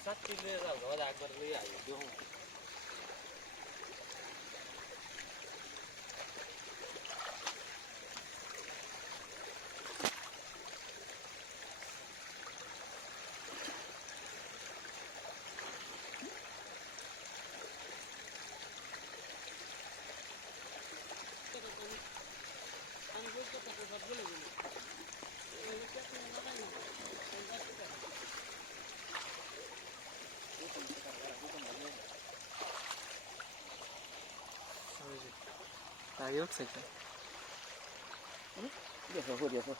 साथी ले जाओ घर आकर ले आइए जो আগে উঠছে একটা দেখো দেখো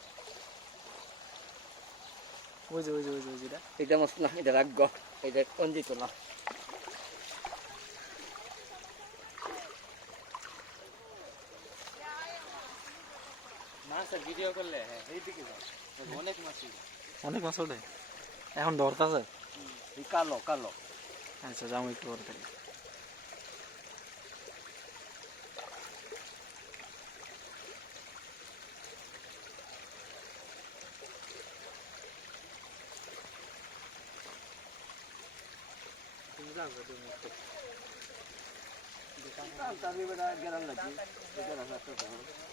ওই যে ওই যে ওই যে ওই যেটা এটা মস্ত না এটা রাখব এটা অঞ্জিত না মাছের ভিডিও করলে হ্যাঁ এইদিকে যাও অনেক মাছ অনেক মাছ ওঠে এখন ধরতেছে কালো কালো আচ্ছা যাও একটু পরে তাহলে তুমি যাও তুমি তাহলে বেটা গেরান লাগি এটা রাখতে হবে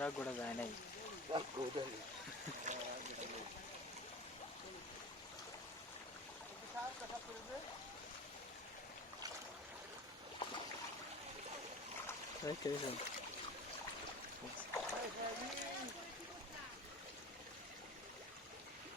রাগ গোটা যায় নাই Okay, so.